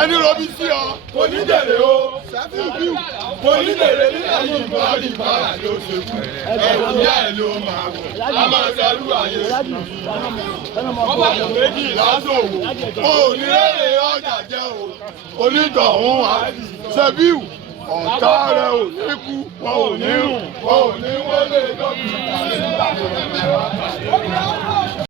ẹni rọbí sí ọ kò ní jèrè o ṣàfihàn kò ní jèrè nígbà yìí bọ́ọ̀lì bọ́ọ̀là ló ṣe kú ẹ̀rù ìyá ẹ̀ ló máa wọ̀ a máa ṣàlù àyè ọba méjì lásòwò onírèrè ọjà jẹ́ o onítọ̀hún àti ṣẹ́bíù ọ̀tá rẹ̀ ò ní kú wọn ò ní rùn wọn ò ní wọlé lọ́kùnrin.